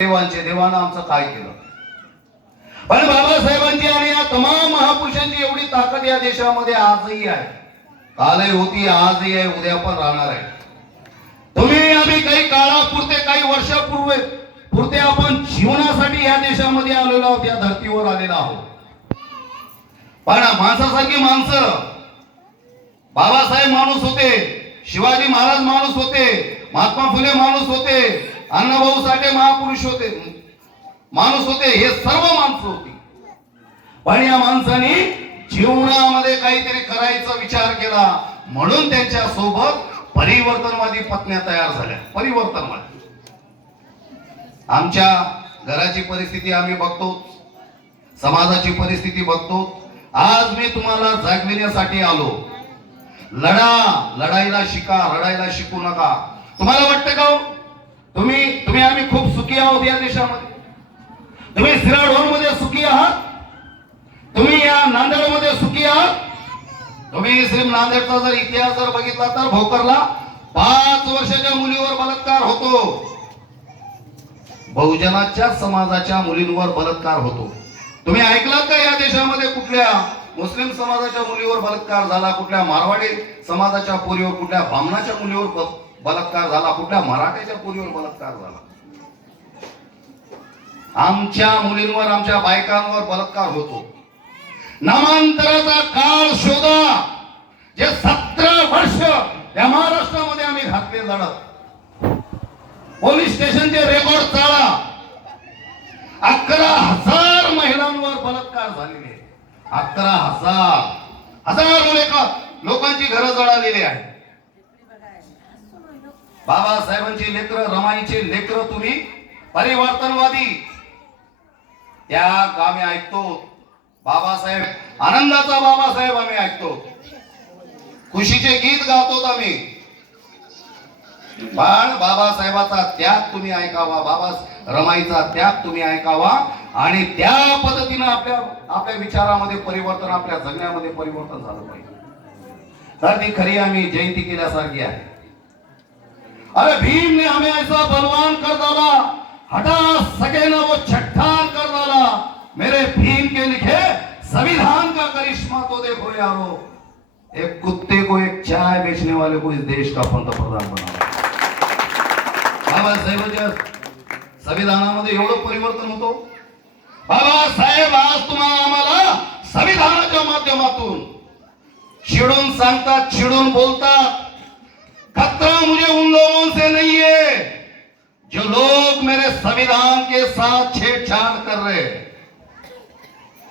देवानं आमचं काय केलं. पण बाबासाहेबांची आणि या तमाम महापुरुषांची एवढी ताकद या देशामध्ये आजही आहे. कालही होती, आजही आहे, उद्या पण राहणार आहे. तुम्ही आम्ही काही काळापुरते, काही वर्षापुरते आपण जीवनासाठी या देशामध्ये आलेलो आहोत, या धर्तीवर आलेलो आहोत. पण माणसासारखी माणसं, बाबासाहेब माणूस होते, शिवाजी महाराज माणूस होते, महात्मा फुले माणूस होते, अण्णाभाऊ साठे महापुरुष होते, माणूस होते, हे सर्व माणसं होती. पण या माणसाने जीवनामध्ये काहीतरी करायचा विचार केला, म्हणून त्यांच्या सोबत परिवर्तनवादी पत्न्या तयार झाल्या. परिवर्तनवादी. आमच्या घराची परिस्थिती आम्ही बघतो, समाजाची परिस्थिती बघतो. आज मी तुम्हाला जागविण्यासाठी आलो. लढाईला शिका, रडायला शिकू नका. तुम्हाला वाटतं का तुम्ही आम्ही खूप सुखी आहोत या देशामध्ये? तुम्ही सिराडोन मध्ये सुखी आहात? तुम्ही या नांदेड मध्ये सुखी आहात? तुम्ही श्री नांदेडचा जर इतिहास जर बघितला तर भोकरला 5 वर्षाच्या मुलीवर बलात्कार होतो. बहुजनाच्या समाजाच्या मुलींवर बलात्कार होतो. तुम्ही ऐकलात का या देशामध्ये कुठल्या मुस्लिम समाजाच्या मुलीवर बलात्कार झाला, कुठल्या मारवाडी समाजाच्या पोरीवर, कुठल्या ब्राह्मणाच्या मुलीवर बलात्कार झाला, कुठल्या मराठ्याच्या पोरीवर बलात्कार झाला? आमच्या मुलींवर, आमच्या बायकांवर बलात्कार होतो. नामांतराचा काळ शोधा. जे 17 वर्ष या महाराष्ट्रामध्ये आम्ही घातले लढत. पोलीस स्टेशनचे रेकॉर्ड चाळा. 11,000 महिलांवर बलात्कार झालेले. 11,000 लोकांची घरं जळालेली आहेत. बाबासाहेबांची लेकरं, रमाईचे लेकरं तुम्ही परिवर्तनवादी. त्या आम्ही ऐकतो बाबासाहेब, आनंदाचा बाबासाहेब आम्ही ऐकतो, खुशीचे गीत गातो आम्ही. पण बाबासाहेबाचा त्याग तुम्ही ऐकावा, बाबा रमाईचा त्याग तुम्ही ऐकावा आणि त्या पद्धतीने आपल्या विचारामध्ये परिवर्तन, आपल्या जगण्यामध्ये परिवर्तन झालं पाहिजे. तर ती खरी आम्ही जयंती केल्यासारखी आहे. अरे भीम ने हमें ऐसा बलवान कर डाला, हटा सके ना वो चट्टान कर डाला. मेरे भीम के लिखे संविधान का करिश्मा तो देखो यारो. एक कुत्ते को एक चाय बेचने वाले को इस देश का पंतप्रधान बनावा. बाबासाहेबांच्या संविधानामध्ये एवढं परिवर्तन होतो. बाबासाहेब आज तुम्हाला आम्हाला संविधानाच्या माध्यमातून चिडून सांगतात, चिडून बोलतात. खतरा मुझे उन लोगों से नहीं है जो लोग मेरे संविधान के साथ छेड़छाड़ कर रहे.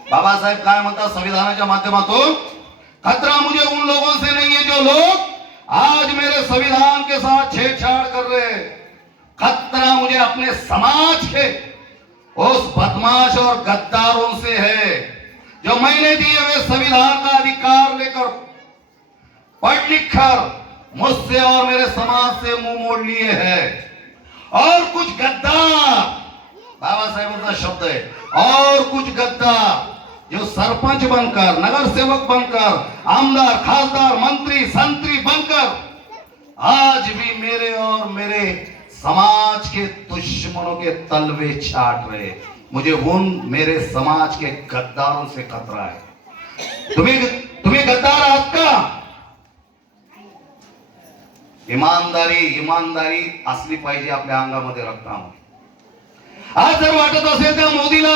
बाबासाहेब काय म्हणतात संविधानाच्या माध्यमातून? खतरा मुझे उन लोगों से नहीं है जो लोग आज मेरे संविधान के साथ छेड़छाड़ कर रहे. खतरा मुझे अपने समाज के उस बदमाश और गद्दारों से है जो मैंने दिए हुए संविधान का अधिकार लेकर पढ़ लिख कर मुझसे और मेरे समाज से मुंह मोड़ लिए हैं. और कुछ गद्दार, बाबा साहेबांचा शब्द है, और कुछ गद्दार जो सरपंच बनकर, नगर सेवक बनकर, आमदार, खासदार, मंत्री, संतरी बनकर आज भी मेरे और मेरे समाज के दुश्मनों के तलवे छाट रहे. मुझे उन मेरे समाज के गद्दारों से खतरा है. तुम्ही गद्दार आहात का? इमानदारी असली पाहिजे आपल्या अंगामध्ये, रक्तामध्ये. आज जर वाटत असेल त्या मोदीला,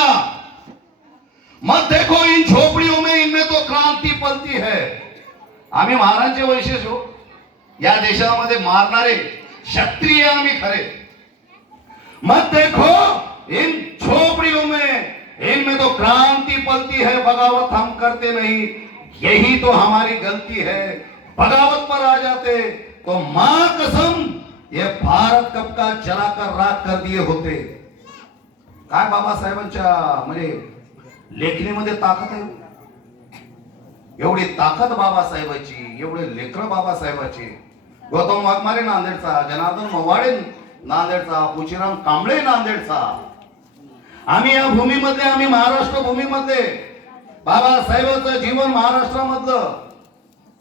मत देखो इन झोपड़ियों में, इनमें तो क्रांती पलती है. आम्ही महाराजांचे वैशिष्ट्य हो. या देशामध्ये मारणारे क्षत्रिय आम्ही खरे. मत देखो इन झोपड़ियों में, इनमें तो क्रांति पलती है, बगावत हम करते नहीं. यही तो हमारी गलती है. बगावत पर आ जाते तो मां कसम ये भारत कब का जलाकर राख कर दिए होते. काय बाबासाहेबांच्या म्हणजे लेखणीमध्ये ताकद आहे. एवढी ताकद बाबासाहेबांची, एवढे लेकर बाबासाहेबांची. गौतम वाघमारे नांदेडचा, जनार्दन मवाडे नांदेडचा, पुचीराम कांबळे नांदेडचा. आम्ही या भूमीमध्ये, आम्ही महाराष्ट्र भूमीमध्ये, बाबासाहेबांचं जीवन महाराष्ट्रामधलं.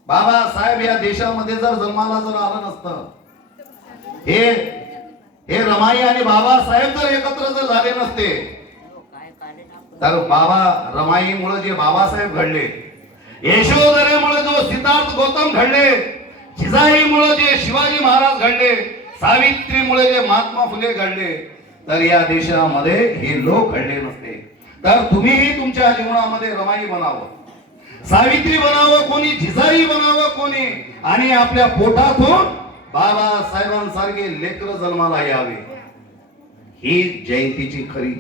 बाबासाहेब या देशामध्ये जर जन्माला जर आलं नसतं, हे हे रमाई आणि बाबासाहेब जर एकत्र जर झाले नसते तर बाबा रमाईमुळे जे बाबासाहेब घडले, यशोधरेमुळे जो सिद्धार्थ गौतम घडले, जिजाईमुळे जे शिवाजी महाराज घडले, सावित्रीमुळे जे महात्मा फुले घडले, तर या देशामध्ये हे लोक घडले नसते. तर तुम्हीही तुमच्या जीवनामध्ये रमाई बनावं, सावित्री बनावं, कोणी जिजाई बनावं कोणी, आणि आपल्या पोटातून बाबासाहेबांसारखे लेकर जन्माला यावे. ही जयंतीची खरी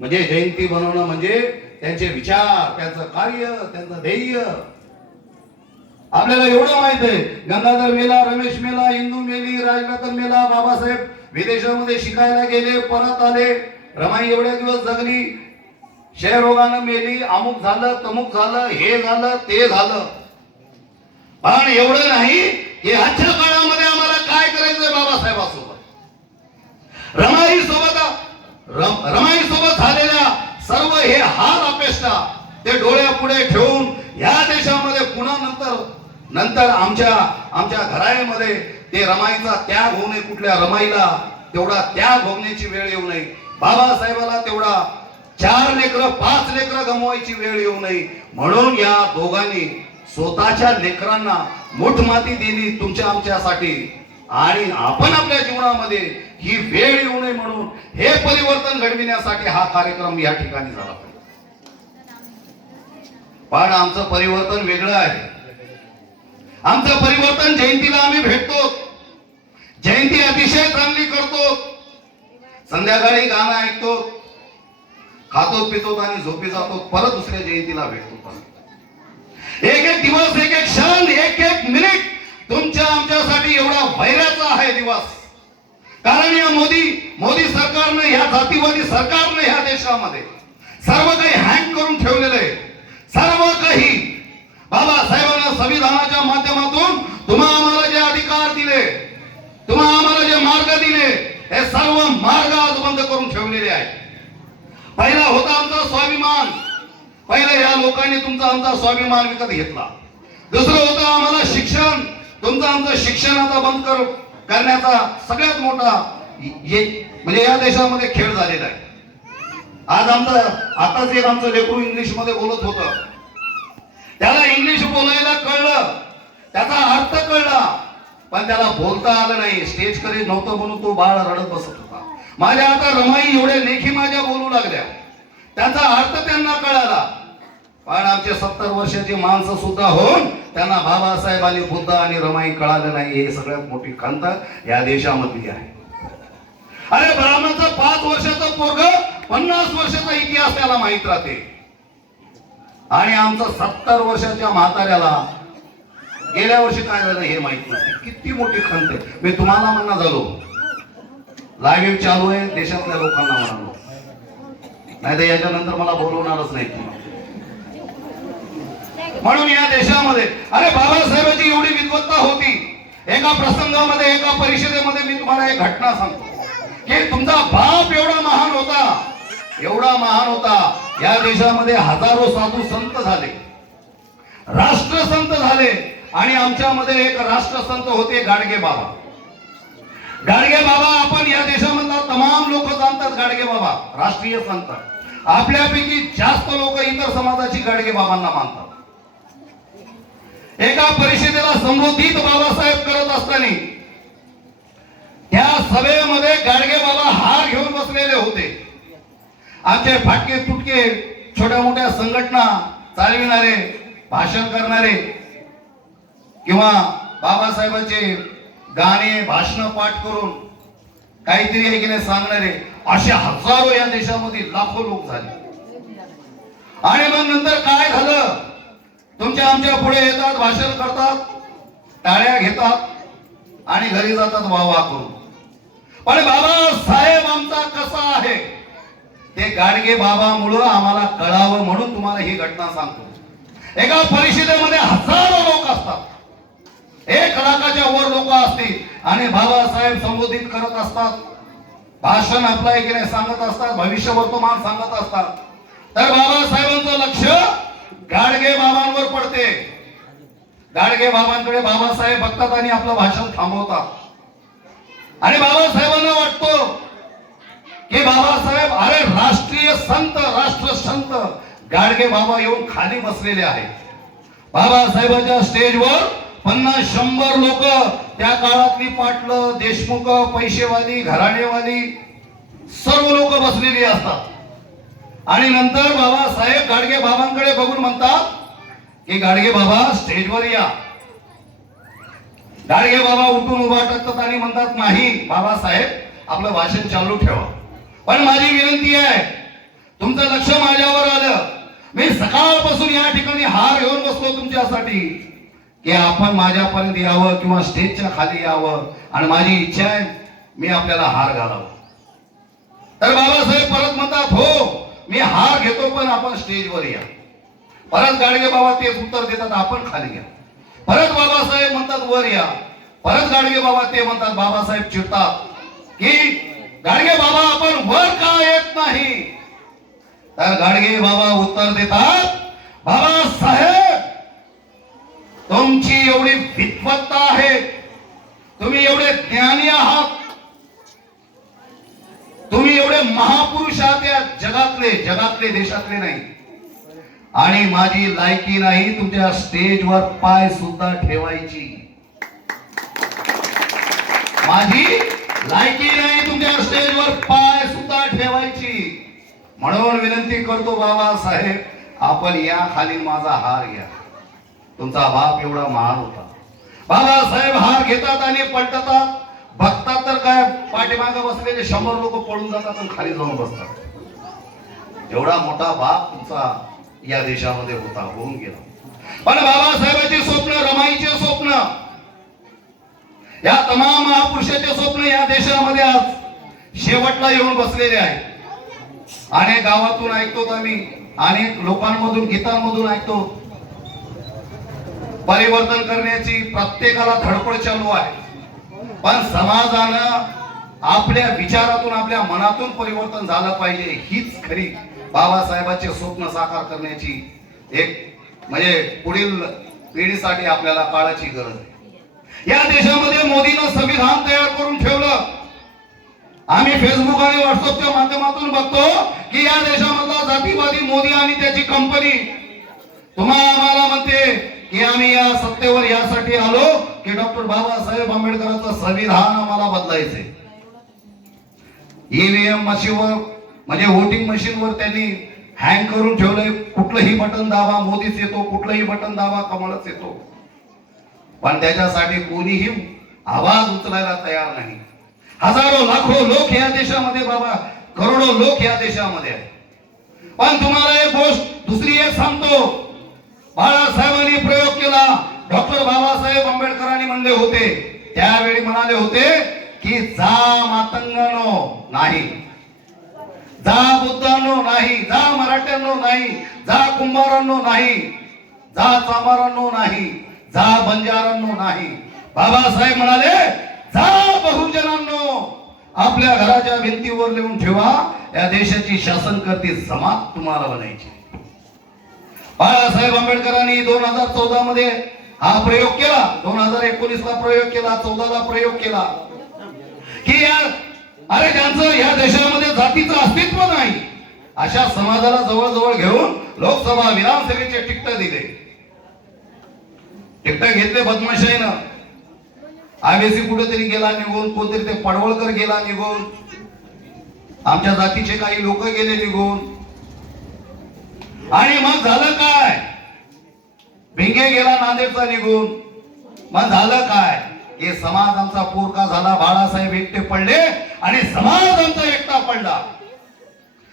म्हणजे जयंती बनवणं म्हणजे त्यांचे विचार, त्यांचं कार्य, त्यांचं ध्येय. आपल्याला एवढं माहित आहे, गंगाधर मेला, रमेश मेला, इंदू मेली, राजरतन मेला, बाबासाहेब विदेशामध्ये शिकायला गेले, परत आले, रमाई एवढे दिवस जगली, क्षयरोगानं मेली, अमुक झालं, तमुक झालं, हे झालं, ते झालं. पण एवढं नाही की आजच्या काळामध्ये आम्हाला काय करायचंय बाबासाहेबांसोबत, रमाई सोबत झालेल्या सर्व हे हाल अपेक्षा ते डोळ्यापुढे ठेवून या देशामध्ये पुन्हा नंतर आमच्या घरामध्ये ते रमाईचा त्याग होऊ नये, कुठल्या रमाईला तेवढा त्याग होण्याची वेळ येऊ नये, बाबासाहेबाला तेवढा 4 लेकरं 5 लेकरं गमवायची वेळ येऊ नये. म्हणून या दोघांनी स्वतःच्या लेकरांना मोठमाती दिली तुमच्या आमच्यासाठी, आणि आपण आपल्या जीवनामध्ये ही वेळ येऊ नये म्हणून हे परिवर्तन घडविण्यासाठी हा कार्यक्रम या ठिकाणी झाला पाहिजे. पण आमचं परिवर्तन वेगळं आहे. आमचं परिवर्तन जयंतीला आम्ही भेटतो, जयंती अतिशय चांगली करतो, संध्याकाळी गाणं ऐकतो, खातो पितो आणि झोपी जातो, परत दुसऱ्या जयंतीला भेटतो. एक एक दिवस, एक एक क्षण, एक एक मिनिट तुमच्या आमच्यासाठी एवढा वैराचा आहे दिवस. कारण या मोदी सरकारने, या जातीवादी सरकारने या देशामध्ये सर्व काही हँग करून ठेवलेलं आहे. सर्व काही बाबासाहेबांना संविधानाच्या माध्यमातून तुम्हा आम्हाला जे अधिकार दिले, तुम्हा आम्हाला जे मार्ग दिले, हे सर्व मार्ग आज बंद करून ठेवलेले आहेत. पहिला होता आमचा स्वाभिमान, पहिला या लोकांनी तुमचा आमचा स्वाभिमान विकत घेतला. दुसरं होतं आम्हाला शिक्षण, तुमचं आमचं शिक्षण आता बंद करण्याचा सगळ्यात मोठा म्हणजे या देशामध्ये खेळ झालेला आहे. आज आताच एक आमचं लेकरू इंग्लिश मध्ये बोलत होतं, त्याला इंग्लिश बोलायला कळलं, त्याचा अर्थ कळला, पण त्याला बोलता आलं नाही. स्टेज कडे नव्हतं म्हणून तो बाळ रडत बसत होता. माझ्या आता रमाई एवढे लेखी माझ्या बोलू लागल्या, त्याचा अर्थ त्यांना कळाला. पण आमचे 70 वर्षाची माणसं सुद्धा होऊन त्यांना बाबासाहेब आणि बुद्ध आणि रमाई कळालं नाही. हे सगळ्यात मोठी खंत या देशामधली आहे. अरे ब्राह्मणाचं 5 वर्षाचं पोरग 50 वर्षाचा इतिहास त्याला माहित राहते, आणि आमचं 70 वर्षाच्या म्हाताऱ्याला गेल्या वर्षी काय झालं हे माहित नसते. किती मोठी खंत आहे. मी तुम्हाला म्हणणं झालो, लाईव्ह चालू आहे, देशातल्या लोकांना म्हणालो, नाही तर याच्यानंतर मला बोलवणारच नाही. म्हणून या देशामध्ये अरे बाबासाहेबांची एवढी विद्वत्ता होती. एका प्रसंगामध्ये, एका परिषदेमध्ये मी तुम्हाला एक घटना सांगतो की तुमचा बाप एवढा महान होता, या देशामध्ये हजारो साधू संत झाले, राष्ट्रसंत झाले, आणि आमच्यामध्ये एक राष्ट्रसंत होते गाडगे बाबा. गाडगे बाबा आपण या देशामधला तमाम लोक जाणतात. गाडगे बाबा राष्ट्रीय संत. आपल्यापैकी जास्त लोक इतर समाजाची गाडगे बाबांना मानतात. एका परिषदेला संबोधित बाबासाहेब करत असताना त्या सभेमध्ये गाडगे बाबा हार घेऊन बसलेले होते. आमचे फाटके तुटके छोट्या मोठ्या संघटना चालविणारे, भाषण करणारे, किंवा बाबासाहेबांचे गाणे भाषण पाठ करून काहीतरी ऐकणे सांगणारे, असे हजारो या देशामध्ये लाखो लोक झाले. आणि मग नंतर काय झालं, तुमच्या आमच्या पुढे येतात, भाषण करतात, टाळ्या घेतात आणि घरी जातात वाह वाह करून. पण बाबासाहेब आमचा कसा आहे ते गाडगे बाबामुळे आम्हाला कळावं म्हणून तुम्हाला ही घटना सांगतो. एका परिषदेमध्ये हजारो लोक असतात, 1 लाखाच्या वर लोक असतील, आणि बाबासाहेब संबोधित करत असतात, भाषण आपलं ऐकणे सांगत असतात, भविष्य वर्तमान सांगत असतात. तर बाबासाहेबांचं लक्ष गाडगे बाबांवर पडते. गाडगे बाबांकडे बाबासाहेब बघतात आणि आपलं भाषण थांबवतात. आणि बाबासाहेबांना वाटतो की बाबासाहेब अरे राष्ट्रीय संत राष्ट्रसंत गाडगे बाबा येऊन खाली बसलेले आहेत. बाबासाहेबांच्या स्टेजवर 50-100 लोक, त्या काळातली पाटलं, देशमुख, पैसेवाली, घराणेवाली सर्व लोक बसलेली असतात. आणि नंतर बाबासाहेब गाडगे बाबांकडे बघून म्हणतात की गाडगे बाबा स्टेजवर या. गाडगे बाबा उठून उभा टाकतात आणि म्हणतात नाही बाबासाहेब आपलं भाषण चालू ठेवा, पण माझी विनंती आहे, तुमचं लक्ष माझ्यावर आलं, मी सकाळपासून या ठिकाणी हार घेऊन बसलो तुमच्यासाठी की आपण माझ्यापर्यंत यावं किंवा स्टेजच्या खाली यावं, आणि माझी इच्छा आहे मी आपल्याला हार घालावं. तर बाबासाहेब परत म्हणतात हो मी हार घेतो पण आपण स्टेजवर या. परत गाडगे बाबा तेच उत्तर देतात आपण खाली या. परत बाबासाहेब म्हणतात वर या. परत गाडगे बाबा ते म्हणतात, बाबासाहेब चिडतात की गाडगे बाबा आपण वर का येत नाही. तर गाडगे बाबा उत्तर देतात, बाबासाहेब तुमची एवढी विद्वत्ता आहे, तुम्ही एवढे ज्ञानी आहात, तुम्ही एवढे महापुरुष आहात या जगातले देशातले नाही, आणि माझी लायकी नाही तुमच्या स्टेजवर पाय सुद्धा ठेवायची. माझी लायकी नाही तुमच्या स्टेजवर पाय सुद्धा ठेवायची. म्हणून विनंती करतो बाबासाहेब आपण या खाली माझा हार घ्या. तुमचा बाप एवढा महान होता. बाबासाहेब हार घेतात आणि पलटतात. बघतात तर काय पाठीमागे बसलेले 100 लोक पळून जातात आणि खाली जाऊन बसतात. एवढा मोठा बाप तुमचा या देशामध्ये होता, होऊन गेला. पण बाबासाहेबांचे स्वप्न, रमाईचे स्वप्न, या तमाम महापुरुषाचे स्वप्न या देशामध्ये आज शेवटला येऊन बसलेले आहे. अनेक गावातून ऐकतो आम्ही, अनेक लोकांमधून, गीतांमधून ऐकतो, परिवर्तन करण्याची प्रत्येकाला धडपड चालू आहे. पण समाजानं आपल्या विचारातून, आपल्या मनातून परिवर्तन झालं पाहिजे. हीच खरी बाबासाहेबांचे स्वप्न साकार करण्याची एक म्हणजे पुढील पिढीसाठी आपल्याला काळाची गरज आहे. या देशामध्ये मोदीनं संविधान तयार करून ठेवलं. आम्ही फेसबुक आणि व्हॉट्सअपच्या माध्यमातून बघतो की या देशामधला जातीवादी मोदी आणि त्याची कंपनी आम्हाला म्हणते की आम्ही या सत्तेवर यासाठी आलो की डॉक्टर बाबासाहेब आंबेडकरांचं संविधान आम्हाला बदलायचे. ईव्हीएम मशीनवर म्हणजे वोटिंग मशीनवर त्यांनी हँग करून ठेवलंय, कुठलंही बटन दाबा मोदीच येतो, कुठलंही बटन दाबा कमळच येतो. पण त्याच्यासाठी कोणीही आवाज उचलायला तयार नाही. हजारो लाखो लोक या देशामध्ये, बाबा करोडो लोक या देशामध्ये आहेत. पण तुम्हाला एक गोष्ट दुसरी एक सांगतो, बाळासाहेबांनी प्रयोग केला. डॉक्टर बाबासाहेब आंबेडकरांनी म्हणले होते, त्यावेळी म्हणाले होते की जा मातंगानो नाही, जा बुद्धांनो नाही, जा मराठ्यांनो नाही, जा कुंभारांनो नाही, जा चामारांनो नाही, जा बंजारांनो नाही. बाबासाहेब म्हणाले जा बहुजनांनो, आपल्या घराच्या भिंतीवर लिहून ठेवा, या देशाची शासनकर्ती जमात तुम्हाला बनायची. बाळासाहेब आंबेडकरांनी 2014 मध्ये हा प्रयोग केला, 2019 ला प्रयोग केला, 14 ला प्रयोग केला की अरे ज्यांचं या देशामध्ये जातीचं अस्तित्व नाही अशा समाजाला जवळ घेऊन लोकसभा विधानसभेचे तिकीट दिले. तिकीट घेतले बदमाशाईनं. आयबीसी कुठेतरी गेला निघून, कोणतरी ते पडवळकर गेला निघून, आमच्या जातीचे काही लोक गेले निघून. आणि मग झालं काय, भिंगे गेला नांदेडचा निघून. मग झालं काय की समाज आमचा पोरका झाला, बाळासाहेब एकटे पडले आणि समाज आमचा एकटा पडला.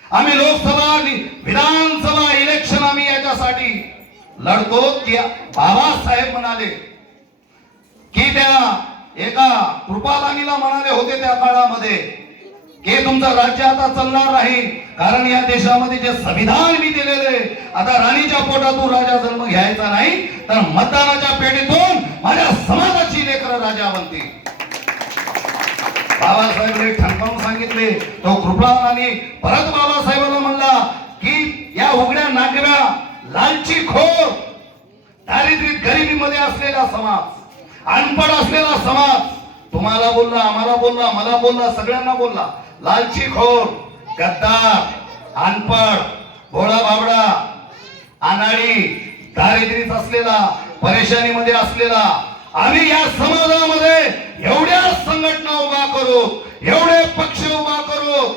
आम्ही लोकसभा विधानसभा इलेक्शन आम्ही याच्यासाठी लढतो की बाबासाहेब म्हणाले की त्या एका कृपालानीला म्हणाले होते त्या काळामध्ये की तुमचं राज्य आता चालणार नाही, कारण या देशामध्ये जे संविधान मी दिलेले, आता राणीच्या पोटातून राजा जन्म घ्यायचा नाही तर मतदानाच्या पेढीतून माझ्या समाजाची लेकरं राजा बनतील. बाबासाहेबांनी ठणकावून सांगितले. तो कृपालानी परत बाबासाहेबांना म्हणला की या उघड्या नागव्या लालची खोर, दारिद्र्य गरिबीमध्ये असलेला समाज, अनपढ असलेला समाज, तुम्हाला बोलला, आम्हाला बोलला, मला बोलला, सगळ्यांना बोलला. लालचीखोर, गद्दार, अनपढ, भोळा बाबडा, अनाडी, दारिद्र्यात असलेला, परेशानीमध्ये असलेला, आम्ही या समाजामध्ये एवढ्या संघटना उभा करू, एवढे पक्ष उभा करू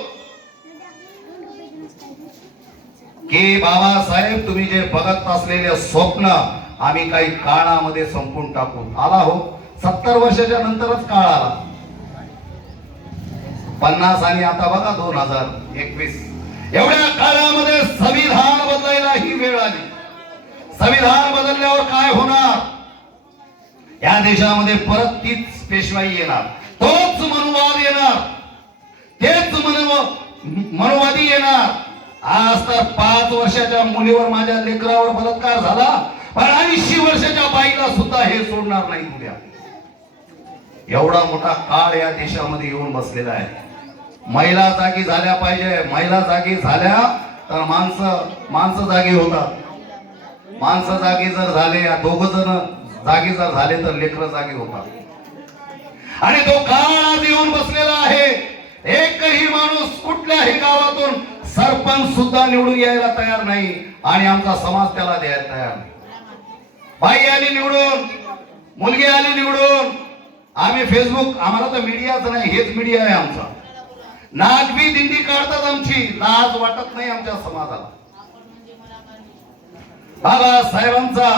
की बाबासाहेब तुम्ही जे बघत असलेले स्वप्न आम्ही काही काळामध्ये संपून टाकू. आला हो, 70 वर्षाच्या नंतरच काळ आला. 50 आणि आता बघा 2021, एवढ्या काळामध्ये संविधान बदलायला ही वेळ आली. संविधान बदलल्यावर काय होणार? या देशामध्ये परत तीच पेशवाई येणार, तोच मनुवाद येणार, तेच मनुवादी येणार. आज तर 5 वर्षाच्या मुलीवर, माझ्या लेकरावर बलात्कार झाला, पण 80 वर्षाच्या बाईला सुद्धा हे सोडणार नाही उद्या. एवढा मोठा काळ या देशामध्ये येऊन बसलेला आहे. महिला जागी झाल्या पाहिजे. महिला जागी झाल्या तर माणसं जागी होतात. माणसं जागी जर झाले, या दोघ जण जागी जर झाले तर लेकरं जागी होतात. आणि तो काळ आज येऊन बसलेला आहे. एकही माणूस कुठल्याही गावातून सरपंच सुद्धा निवडून यायला तयार नाही आणि आमचा समाज त्याला द्यायला तयार नाही. बाई आली निवडून, मुलगी आली निवडून, आम्ही फेसबुक, आम्हाला तर मीडियाच नाही, हेच मीडिया आहे आमचा. नागवी दिंडी काढतात आमची, लाज वाटत नाही आमच्या समाजाला. बाबासाहेबांचा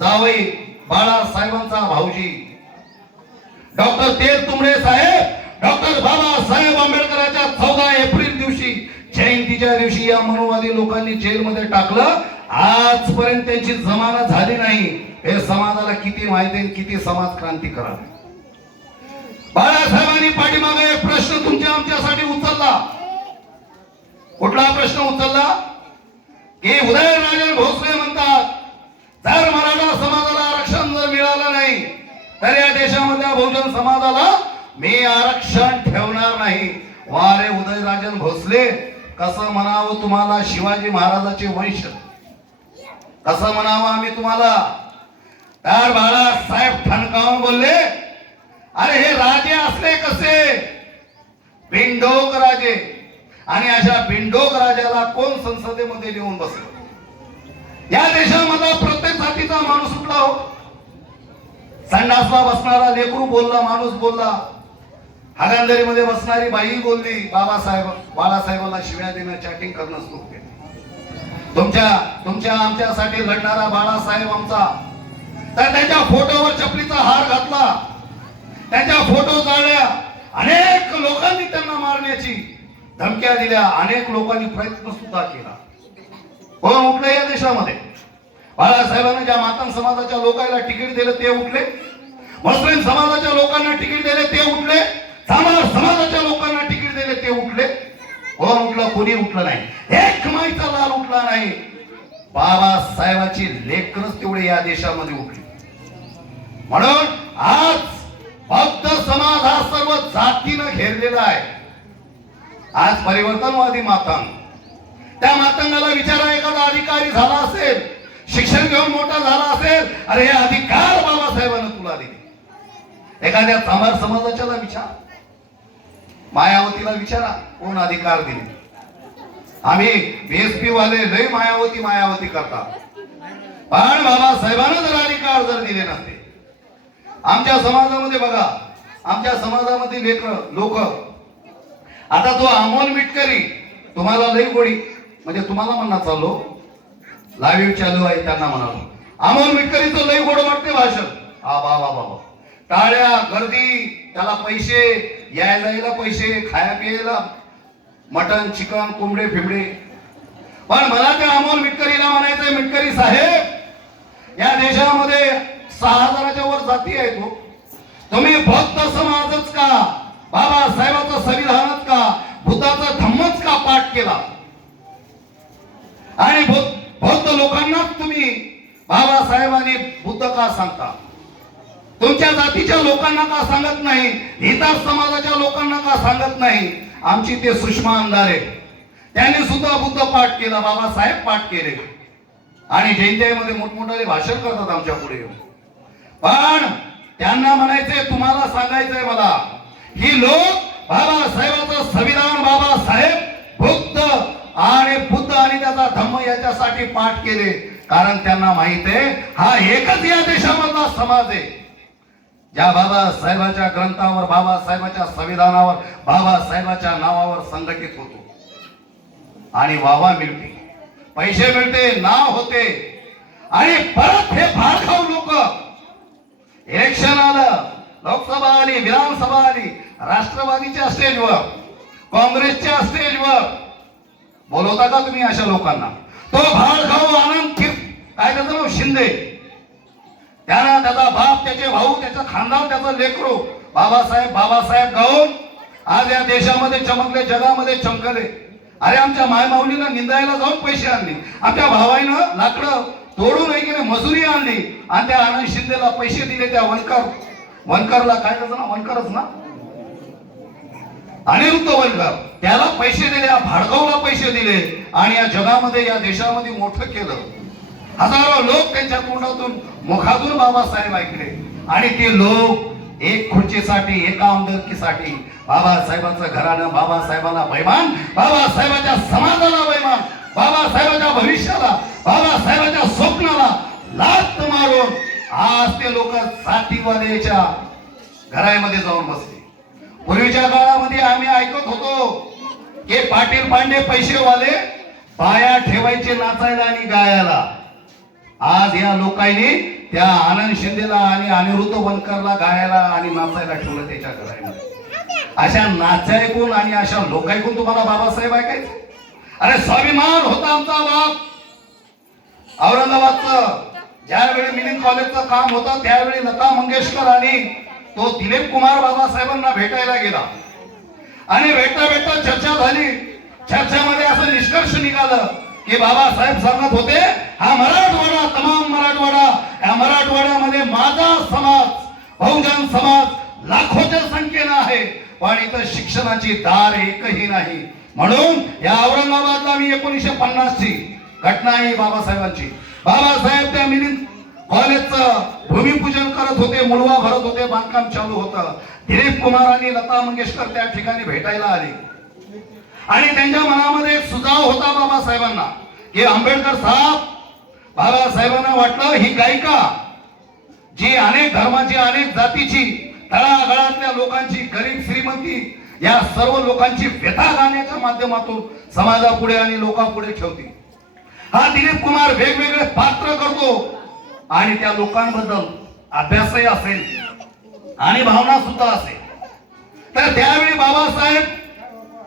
जावई, बाळासाहेबांचा भाऊजी डॉक्टर तेलतुंबडे साहेब, डॉक्टर बाबासाहेब आंबेडकरांच्या 14 एप्रिल दिवशी, जयंतीच्या दिवशी या मनुवादी लोकांनी जेलमध्ये टाकलं. आजपर्यंत त्यांची जमानत झाली नाही. हे समाजाला किती माहिती आहे, किती समाज क्रांती करा. बाळासाहेबांनी पाठीमागे एक प्रश्न तुमच्या आमच्यासाठी उचलला. कुठला प्रश्न उचलला? की उदयनराजे भोसले म्हणतात, जर मराठा समाजाला आरक्षण जर मिळालं नाही तर या देशामधल्या बहुजन समाजाला मी आरक्षण ठेवणार नाही. वारे उदयनराजन भोसले, कसं म्हणावं तुम्हाला शिवाजी महाराजाचे वंश, कसं म्हणावं आम्ही तुम्हाला? तर बाळासाहेब ठणकावून बोलले, अरे हे राजे असले कसे? बिंडोक राजे. आणि अशा बिंडोक राजाला कोण संसदेमध्ये नेऊन बसलं? या देशामधला प्रत्येक जातीचा माणूस उठला हो. संडासला बसणारा लेकरू बोलला, माणूस बोलला, हागंदरीमध्ये बसणारी बाई बोलली. बाळासाहेबांना शिव्या देणं, चॅटिंग करणं सुरू केलं. तुमच्या आमच्यासाठी लढणारा बाळासाहेब आमचा, तर त्याच्या फोटोवर चपलीचा हार घातला, त्याच्या फोटो जाळल्या, अनेक लोकांनी त्यांना मारण्याची धमक्या दिल्या, अनेक लोकांनी प्रयत्न सुद्धा केला. कोण उठले या देशामध्ये? बाळासाहेबांनी ज्या मातंग समाजाच्या लोकांना तिकीट दिलं ते उठले, मुस्लिम समाजाच्या लोकांना तिकीट दिले ते उठले, चामार समाजाच्या लोकांना तिकीट दिले ते उठले. कोण उठलं? कोणी उठलं नाही. एक माईचा लाल उठला नाही. बाबासाहेबांची लेकरच तेवढे या देशामध्ये उठली. म्हणून आज बौद्ध समाज हा सर्व जातीनं घेरलेला आहे. आज परिवर्तनवादी मातंग, त्या मातंगाला विचारा, एखादा अधिकारी झाला असेल, शिक्षण घेऊन मोठा झाला असेल, अरे हे अधिकार बाबासाहेबांना तुला दिले. एखाद्या चामार समाजाच्याला विचार, मायावतीला विचारा, कोण अधिकार दिले? आम्ही बीएसपी वाले लय मायावती करतात, पण बाबासाहेबांना जर अधिकार जर दिले नसते. आमच्या समाजामध्ये बघा, आमच्या समाजामध्ये लोक, आता तो अमोल मिटकरी, तुम्हाला लई गोडी, म्हणजे तुम्हाला म्हणणं चाललो, लाईव्ह चालू आहे त्यांना म्हणालो, अमोल मिटकरीचं लई गोड वाटते भाषण. बाबा टाळ्या, गर्दी, त्याला पैसे, यायला पैसे, खाया पियाला मटन, चिकन, कोंबडे फिबडे. पण मला त्या अमोल मिटकरीला म्हणायचंय, मिटकरी साहेब, या देशामध्ये 6000च्या वर जाती आहेत. तुम्ही बौद्ध समाजच का, बाबासाहेबांचं संविधानच का, बुद्धाचा धम्मच का पाठ केला? आणि बौद्ध लोकांनाच तुम्ही बाबासाहेबांनी बुद्ध का सांगता? तुमच्या जातीच्या लोकांना का सांगत नाही? इतर समाजाच्या लोकांना का सांगत नाही? आमची ते सुषमा अंधारे, त्यांनी सुद्धा बुद्ध पाठ केला, बाबासाहेब पाठ केले, आणि जयंतीमध्ये मोठमोठाले भाषण करतात आमच्या पुढे येऊन. पण त्यांना म्हणायचंय, तुम्हाला सांगायचंय मला, ही लोक बाबासाहेबांचं संविधान, बाबासाहेब बुद्ध आणि त्याचा धम्म याच्यासाठी पाठ केले, कारण त्यांना माहित आहे हा एकच या देशामधला समाज आहे ज्या बाबासाहेबांच्या ग्रंथावर, बाबासाहेबांच्या संविधानावर, बाबासाहेबांच्या नावावर संघटित होतो आणि वावा मिळते, पैसे मिळते, नाव होते आणि परत हे भाडखाऊ लोक, इलेक्शन आलं, लोकसभा आली, विधानसभा आली, राष्ट्रवादीच्या स्टेजवर, काँग्रेसच्या स्टेजवर बोलवता का तुम्ही अशा लोकांना? तो भाडखाऊ आनंद काय त्याचं नाव, शिंदे, त्याला त्याचा बाप, त्याचे भाऊ, त्याचं खानदान, त्याचं लेकरू बाबासाहेब गाऊन आज या देशामध्ये चमकले, जगामध्ये चमकले. अरे आमच्या मायमाऊलीनं निंदायला जाऊन पैसे आणले, आमच्या भावाईनं लाकडं तोडून नाही मजुरी आणली आणि त्या आनंद शिंदेला पैसे दिले, त्या वनकरला, काय त्याचं नाव, वनकरच ना, अनिरुद्ध वनकर, त्याला पैसे दिले, भाडगावला पैसे दिले आणि या जगामध्ये, या देशामध्ये मोठं केलं. हजारो लोक त्यांच्या तोंडातून, मुखातून बाबासाहेब ऐकले आणि ते लोक एक खुर्चीसाठी, एका आमदारकीसाठी बाबासाहेबांचं घराणं, बाबासाहेबांना बैमान, बाबासाहेबांच्या समाजाला बैमान, बाबासाहेबांच्या भविष्याला, बाबासाहेबांच्या स्वप्नाला लाथ मारून आज ते लोक साठीवाल्याच्या घरामध्ये जाऊन बसले. पूर्वीच्या काळामध्ये आम्ही ऐकत होतो की पाटील पांडे पैसेवाले पाया ठेवायचे नाचायला आणि गायला. आज या लोकांनी त्या आनंद शिंदेला आणि अनिरुद्ध वनकरला गायला आणि नाचायला ठेवलं त्याच्या घरामध्ये. अशा नाचायकून आणि अशा लोकांकून तुम्हाला बाबासाहेब ऐकायचे? अरे स्वाभिमान होता आमचा बाप. औरंगाबादचं ज्यावेळी मिलिंद कॉलेजचं काम होतं त्यावेळी लता मंगेशकर आणि तो दिलीप कुमार बाबासाहेबांना भेटायला गेला आणि भेटता चर्चा झाली. चर्चेमध्ये असं निष्कर्ष निघालं की बाबासाहेब सांगत होते, हा मराठवाडा, तमाम मराठवाडा, या मराठवाड्यामध्ये माझा समाज, बहुजन समाज लाखोच्या संख्येनं आहे, पण इथं शिक्षणाची दार एकही नाही. म्हणून या औरंगाबादला मी 1950 ची घटना आहे बाबासाहेबांची. बाबासाहेब त्या मिलिंद कॉलेजचं भूमिपूजन करत होते, मुळवा भरत होते, बांधकाम चालू होतं. दिलीप कुमार आणि लता मंगेशकर त्या ठिकाणी भेटायला आले आणि त्यांच्या मनामध्ये एक सुझाव होता बाबासाहेबांना की आंबेडकर साहेब, बाबासाहेबांना वाटलं ही गायिका जी अनेक धर्माची, अनेक जातीची, तळागाळातल्या लोकांची, गरीब श्रीमंती या सर्व लोकांची व्यथा गाण्याच्या माध्यमातून समाजापुढे आणि लोकांपुढे ठेवते. हा दिलीप कुमार वेगवेगळे पात्र करतो आणि त्या लोकांबद्दल अभ्यासही असेल आणि भावना सुद्धा असेल. तर त्यावेळी बाबासाहेब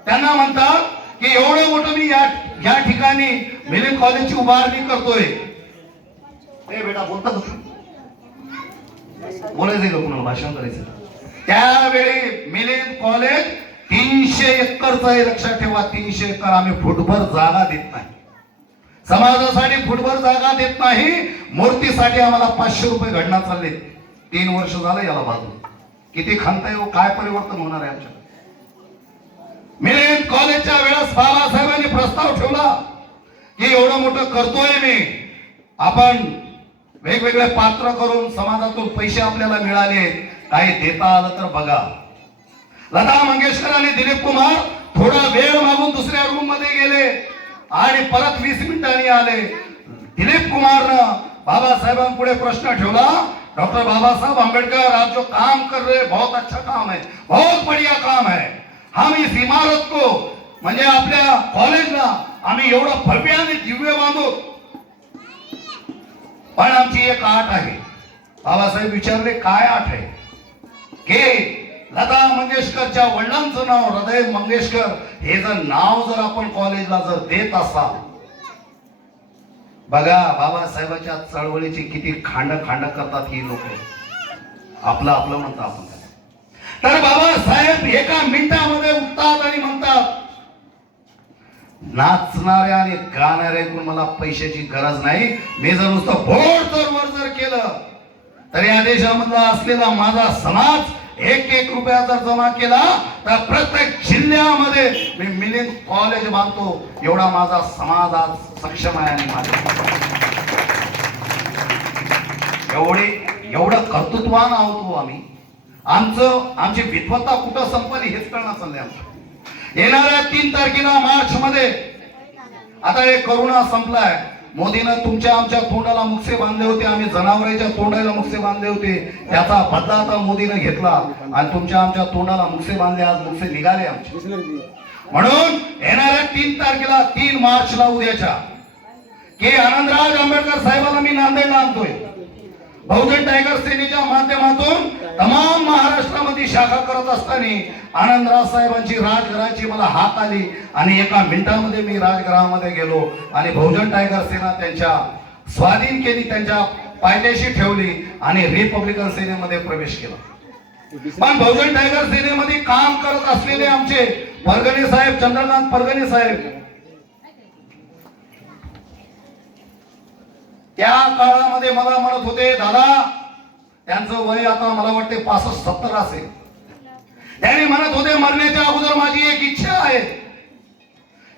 त्यांना म्हणतात की एवढं मोठं मी या ठिकाणी मिलिंद कॉलेजची उभारणी करतोय. बेटा बोलतात बोलायचं का कुणाला, भाषण करायचं? त्यावेळी मिलिंद कॉलेज 300 एकरचं आहे, लक्षात ठेवा. 300 एकर. आम्ही फुटभर जागा देत नाही, समाजासाठी फुटभर जागा देत नाही. मूर्तीसाठी आम्हाला 500 रुपये घडणार चालले. 3 वर्ष झालं याला बाजू. किती खांताय हो, काय परिवर्तन होणार आहे आमच्या? मिलिंद कॉलेजच्या वेळेस बाबासाहेबांनी प्रस्ताव ठेवला की एवढं मोठं करतोय मी, आपण वेगवेगळे पात्र करून समाजातून पैसे आपल्याला मिळाले, काही देता आलं तर बघा. लता मंगेशकर आणि दिलीप कुमार थोडा वेळ मागून दुसऱ्या रूम मध्ये गेले आणि परत 20 मिनिटांनी आले. दिलीप कुमारनं बाबासाहेबांपुढे प्रश्न ठेवला, डॉक्टर बाबा साहब अम्बेडकर, आप जो काम कर रहे बहुत अच्छा काम है, बहुत बढ़िया काम है. हम इस इमारत को, म्हणजे आपल्या कॉलेजला आम्ही एवढं भव्य आणि दिव्य बांधू, पण आमची एक आट आहे. बाबासाहेब विचारले, काय आट आहे? की लता मंगेशकरच्या वडिलांचं नाव हृदय मंगेशकर हे जर नाव जर आपण कॉलेजला जर देत असाल, बघा बाबासाहेबांच्या चळवळीची किती खांड करतात ही लोक. आपलं आपलं म्हणतात आपण. तर बाबासाहेब एका मिनिटामध्ये उठतात आणि म्हणतात, नाचणाऱ्या आणि गाणाऱ्या मला पैशाची गरज नाही. मी जर नुसतं बोट जर वर जर केलं तर या देशामधला असलेला माझा समाज 1-1 रुपया जर जमा केला तर प्रत्येक जिल्ह्यामध्ये मी मिलिंद कॉलेज बांधतो. एवढा माझा समाज आज सक्षम आहे आणि माझ्या एवढी एवढं कर्तृत्वान आहोत हो आम्ही. आमची विद्वत्ता कुठं संपली हेच कळणार चाललंय आमचं. येणाऱ्या 3 तारखेला मार्च मध्ये आता एक करोना संपलाय. मोदीनं तुमच्या आमच्या तोंडाला मुक्से बांधले होते, आम्ही जनावरांच्या तोंडाला मुक्से बांधले होते. त्याचा बदला आता मोदीनं घेतला आणि तुमच्या आमच्या तोंडाला मुक्से बांधले. आज मुक्से निघाले आमचे. म्हणून येणाऱ्या 3 तारखेला 3 मार्चला उद्याच्या के आनंदराज आंबेडकर साहेबांना मी नांदेडला आणतोय. बहुजन टायगर सेनेच्या माध्यमातून तमाम महाराष्ट्रामध्ये शाखा करत असताना आनंदराज साहेबांची राजघराची मला हाक आली आणि एका मिनिटामध्ये मी राजघरामध्ये गेलो आणि बहुजन टायगर सेना त्यांच्या स्वाधीन केली, त्यांच्या पायथ्याशी ठेवली आणि रिपब्लिकन सेनेमध्ये प्रवेश केला. पण बहुजन टायगर सेनेमध्ये काम करत असलेले आमचे परगणे साहेब, चंद्रकांत परगणे साहेब, त्या काळामध्ये मला म्हणत होते, दादा त्यांचं वय आता मला वाटते 65-70 असेल. त्यांनी म्हणत होते, मरण्याच्या अगोदर माझी एक इच्छा आहे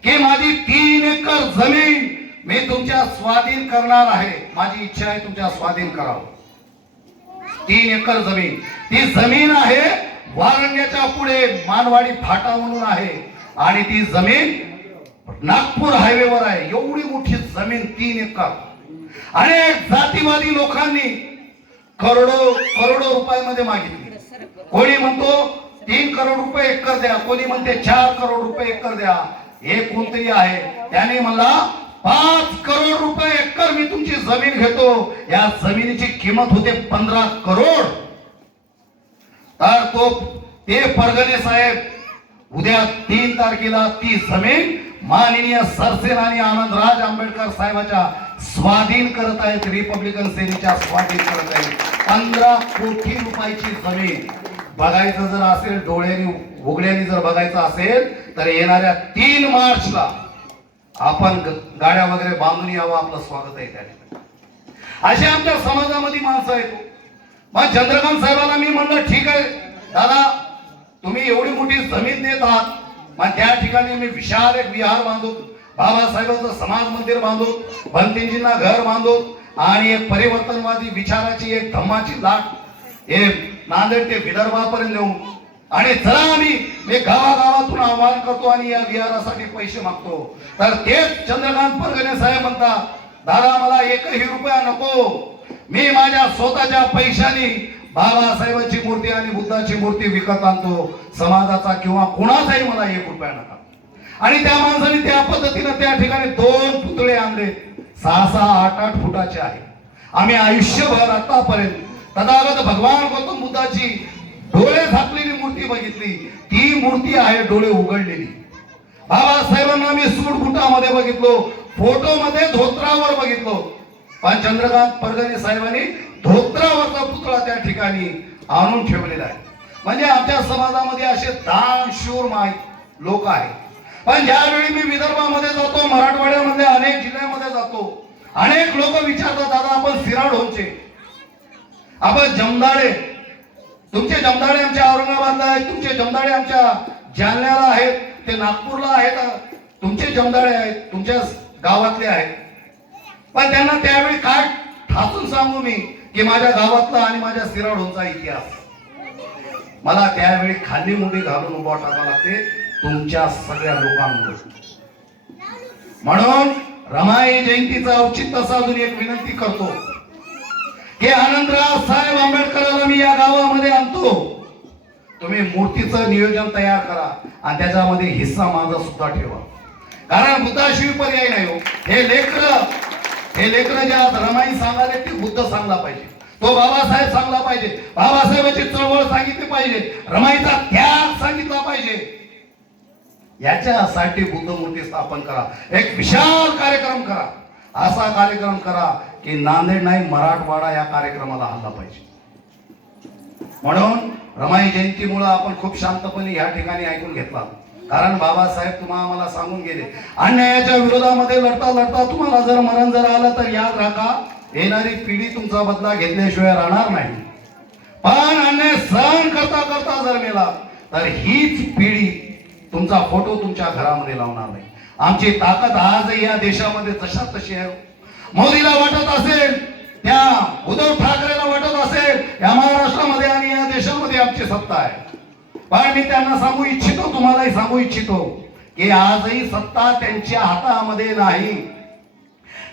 की माझी 3 एकर जमीन मी तुमच्या स्वाधीन करणार आहे. माझी इच्छा आहे तुमच्या स्वाधीन करावं. 3 एकर जमीन, ती जमीन आहे वारंग्याच्या पुढे मानवाडी फाटा म्हणून आहे आणि ती जमीन नागपूर हायवेवर आहे. एवढी मोठी जमीन 3 एकर. अनेक जातीवादी लोकांनी करोडो रुपयामध्ये मागितली. कोणी म्हणतो 3 करोड रुपये एकर द्या, कोणी म्हणते 4 करोड रुपये एकर द्या. एक कोणतरी आहे त्याने मला 5 करोड रुपये एकर मी तुमची जमीन घेतो. या जमिनीची किंमत होते 15 करोड. तर ते परगणे साहेब उद्या 3 तारखेला ती जमीन माननीय सरसेनानी आनंदराज आंबेडकर साहेबांच्या स्वाधीन करत आहेत. रिपब्लिकन सेनेच्या स्वाधीन करत आहेत. 15 कोटी रुपयाची जमीन. बघायचं जर असेल, डोळ्यांनी उघड्याने जर बघायचं असेल तर येणाऱ्या 3 मार्चला आपण गाड्या वगैरे बांधून यावं. आपलं स्वागत आहे त्या ठिकाणी. असे आमच्या समाजामध्ये माणसं आहेत. मग चंद्रकांत साहेबांना मी म्हणलं, ठीक आहे दादा, तुम्ही एवढी मोठी जमीन देत आहात, मग त्या ठिकाणी मी विशाल एक विहार बांधू, बाबासाहेबांचं समाज मंदिर बांधू, भंतीजींना घर बांधू आणि एक परिवर्तनवादी विचाराची एक धम्माची लाट हे नांदेड ते विदर्भापर्यंत नेऊ आणि चला मी गावागावातून आवाहन करतो आणि या विहारासाठी पैसे मागतो. तर तेच चंद्रकांत परगणे साहेब म्हणतात, दादा मला 1ही रुपया नको, मी माझ्या स्वतःच्या पैशाने बाबासाहेबांची मूर्ती आणि बुद्धाची मूर्ती विकत आणतो. समाजाचा किंवा कोणाचाही मला 1 रुपया नका. आणि त्या माणसाने त्या पद्धतीने त्या ठिकाणी 2 पुतळे आणले, 6-6, 8-8 फुटाचे आहे. आम्ही आयुष्यभर आतापर्यंत तथागत भगवान गौतम बुद्धाची डोळे झाकलेली मूर्ती बघितली. ती मूर्ती आहे डोळे उघडलेली. बाबासाहेबांना मी सूट बुटामध्ये बघितलो, फोटो मध्ये धोत्रावर बघितलो. पण चंद्रकांत परगणे साहेबांनी धोत्रावरचा पुतळा त्या ठिकाणी आणून ठेवलेला आहे. म्हणजे आमच्या समाजामध्ये असे दानशूर लोक आहेत. पण ज्यावेळी मी विदर्भामध्ये जातो, मराठवाड्यामध्ये अनेक जिल्ह्यामध्ये जातो, अनेक लोक विचारतात, दादा आपण सिराडोनचे, आपण जमदाडे, तुमचे जमदाडे आमच्या औरंगाबादला आहेत, तुमचे जमदाडे आमच्या जालन्याला आहेत, ते नागपूरला आहेत, तुमचे जमदाडे आहेत, तुमच्या गावातले आहेत. पण त्यांना त्यावेळी काय ठासून सांगू मी की माझ्या गावातला आणि माझ्या सिराडोनचा इतिहास. मला त्यावेळी खाली मुंडी घालून उभा टाकावं लागते तुमच्या सगळ्या लोकांमुळे. म्हणून रमाई जयंतीचा औचित्य साधून एक विनंती करतो की आनंदराज साहेब आंबेडकरांना मी या गावामध्ये आणतो. तुम्ही मूर्तीचं नियोजन तयार करा आणि त्याच्यामध्ये हिस्सा माझा सुद्धा ठेवा. कारण बुद्धाशिवाय पर्याय नाही हो. हे लेकर जे आज रमाई सांगाले ते बुद्ध सांगला पाहिजे, तो बाबासाहेब सांगला पाहिजे, बाबासाहेबांची चळवळ सांगितली पाहिजे, रमाईचा त्याग सांगितला पाहिजे. याच्यासाठी बुद्ध मूर्ती स्थापन करा, एक विशाल कार्यक्रम करा. असा कार्यक्रम करा की नांदेड नाही मराठवाडा या कार्यक्रमाला आला पाहिजे. म्हणून रमाई जयंतीमुळे आपण खूप शांतपणे या ठिकाणी ऐकून घेतला. कारण बाबासाहेब तुम्हाला आम्हाला सांगून गेले, अन्यायाच्या विरोधामध्ये लढता लढता तुम्हाला जर मरण जर आलं तर याद राखा, येणारी पिढी तुमचा बदला घेतल्याशिवाय राहणार नाही. पण अन्याय सहन करता करता जर मेला तर हीच पिढी तुमचा फोटो तुमच्या घरामध्ये लावणार नाही. आमची ताकद आज या देशामध्ये तशा तशी आहे. मोदीला वाटत असेल त्या उद्धव ठाकरेला वाटत असेल या महाराष्ट्रामध्ये आणि या देशामध्ये आमची सत्ता आहे, पण मी त्यांना सांगू इच्छितो, तुम्हालाही सांगू इच्छितो की आजही सत्ता त्यांच्या हातामध्ये नाही.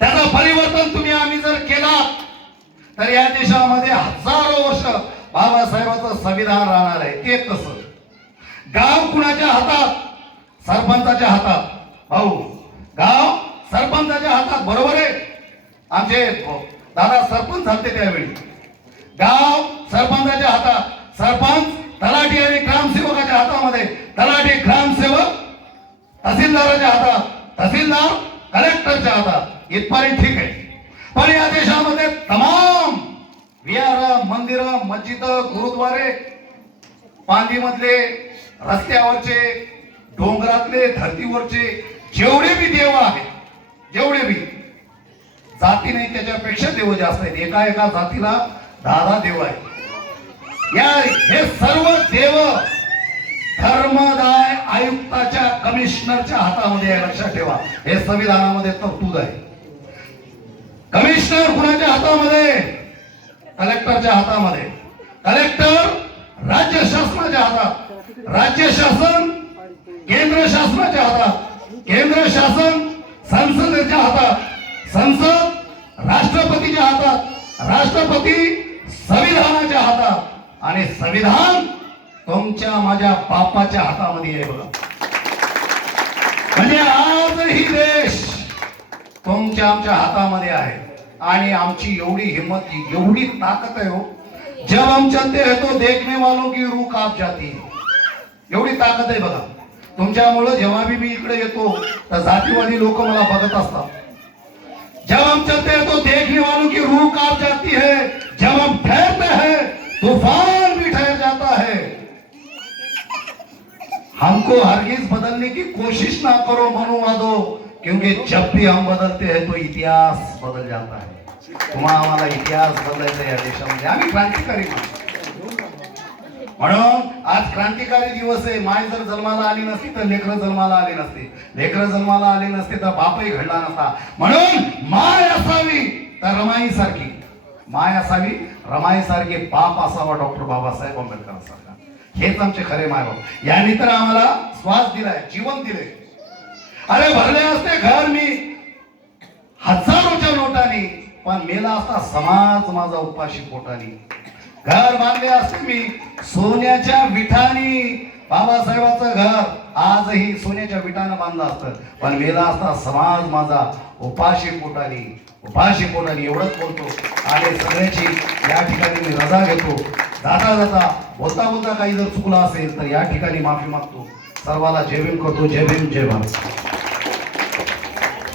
त्याचं परिवर्तन तुम्ही आम्ही जर केला तर या देशामध्ये हजारो वर्ष बाबासाहेबांचं संविधान राहणार आहे. ते कसं? गाव कुणाच्या हातात? सरपंचाच्या हातात. भाऊ, गाव सरपंचाच्या हातात, बरोबर आहे. आमचे दादा सरपंच झाले त्यावेळी. गाव सरपंचाच्या हातात, सरपंच तलाठी आणि ग्रामसेवकाच्या हातामध्ये, तलाठी ग्रामसेवक तहसीलदाराच्या हातात, तहसीलदार कलेक्टरच्या हातात. इथपर्यंत ठीक आहे. पण या देशामध्ये तमाम विहार, मंदिर, मस्जिद, गुरुद्वारे, पांदीमधले, रस्त्यावरचे, डोंगरातले, धरतीवरचे जेवढे बी देव आहेत, जेवढे बी जाती नाही त्याच्यापेक्षा देव जास्त आहेत. एका एका जातीला 10 देव आहेत. हे सर्व देव धर्मदाय आयुक्ताच्या, कमिशनरच्या हातामध्ये आहे. लक्षात ठेवा, हे संविधानामध्ये तरतूद आहे. कमिशनर कुणाच्या हातामध्ये? कलेक्टरच्या हातामध्ये. कलेक्टर राज्य शासनाच्या हातात, राज्य शासन केंद्र शासनाच्या हातात, केंद्र शासन संसदेच्या हातात, संसद राष्ट्रपतीच्या हातात, राष्ट्रपती संविधानाच्या हातात, आणि संविधान तुमच्या माझ्या बापाच्या हातामध्ये आहे. बघा, म्हणजे आजही देश तुमच्या आमच्या हातामध्ये आहे. आणि आमची एवढी हिम्मत, एवढी ताकद आहे हो, जब हम चलते हैं तो देखने वालों की रूह कांप जाती है. एवढी ताकद आहे बघा. तुमच्यामुळे जेव्हा मी इकडे येतो तर जातीवादी लोक मला बघत असतात. जब हम चलते हैं तो देखने वालों की रूह कांप जाती है, जब हम ठहरते हैं तूफान भी ठहर जाता है. हमको हरगिज बदलने की कोशिश ना करो मनुआ दो, क्योंकि जब भी हम बदलते हैं तो इतिहास बदल जाता है. तुम्हाला इतिहास बदलायचा या देशामध्ये. आम्ही क्रांतिकारी म्हणून आज क्रांतिकारी दिवस आहे. माय जर जन्माला आली नसती तर लेकरं जन्माला आली नसती, लेकरं जन्माला आले नसते तर बापही घडला नसता. म्हणून माय असावी तर रमाई सारखी, माय असावी रमाई सारखी, बाप असावा डॉक्टर बाबासाहेब आंबेडकर सारखा. हेच आमचे खरे मायबाप. यांनी तर आम्हाला श्वास दिलाय, जीवन दिले. अरे भरले असते घर मी हजारोच्या नोटांनी, पण मेला असता समाज माझा उपाशी पोटानी. घर बांधले असते मी सोन्याच्या विठानी, बाबासाहेबांचं घर आजही सोन्याच्या विटानं बांधलं असतं, पण मेला असता समाज माझा उपाशी पोटानी, उपाशी पोटानी. एवढंच बोलतो आणि सगळ्याची या ठिकाणी मी रजा घेतो. जाता जाता बोलता बोलता काही जर चुकलं असेल तर या ठिकाणी माफी मागतो. सर्वाला जय भीम करतो. जय भीम, जय भारत.